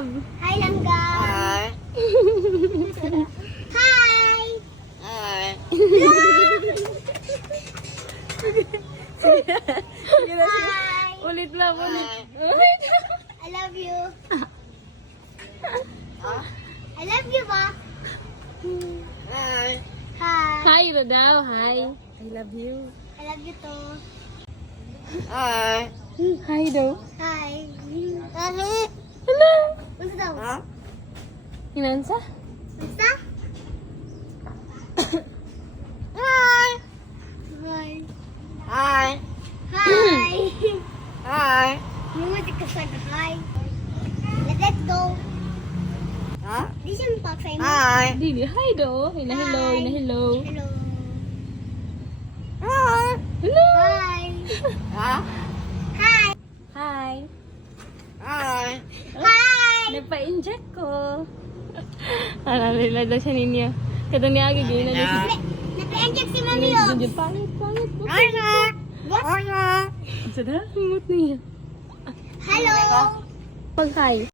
love. Hi, Langga. Hi. Hi. Hi. Sige na, sige. Hi. Ulit lang, ulit. I love you. Huh? I love you, ba? Hi. Hi. Hi na daw, hi. I love you. I love you too. Hi. Hi daw. Hi. Hi. Hala. Unsa daw? Huh? Inansa? Unsa? Hi. Hi. Hi. Hi. Hi. Mumuti ka sa hi. Let's go. Huh? Di siya mapapay mo. Hi. Dili, hi daw. Ina hello, Hi. ina hello. Hello. Hi. Hello. Hi. Huh? Hi. Hi. Hi. Hi. Nagpa-inject ko. Alala daw siya ninyo. Katong niagi, gina niya siya. Naka-inject si Mami oh. Pangit, pangit, pangit. Hi. Hi. Sa dahil, kumot niya. Hello. Pag-hi.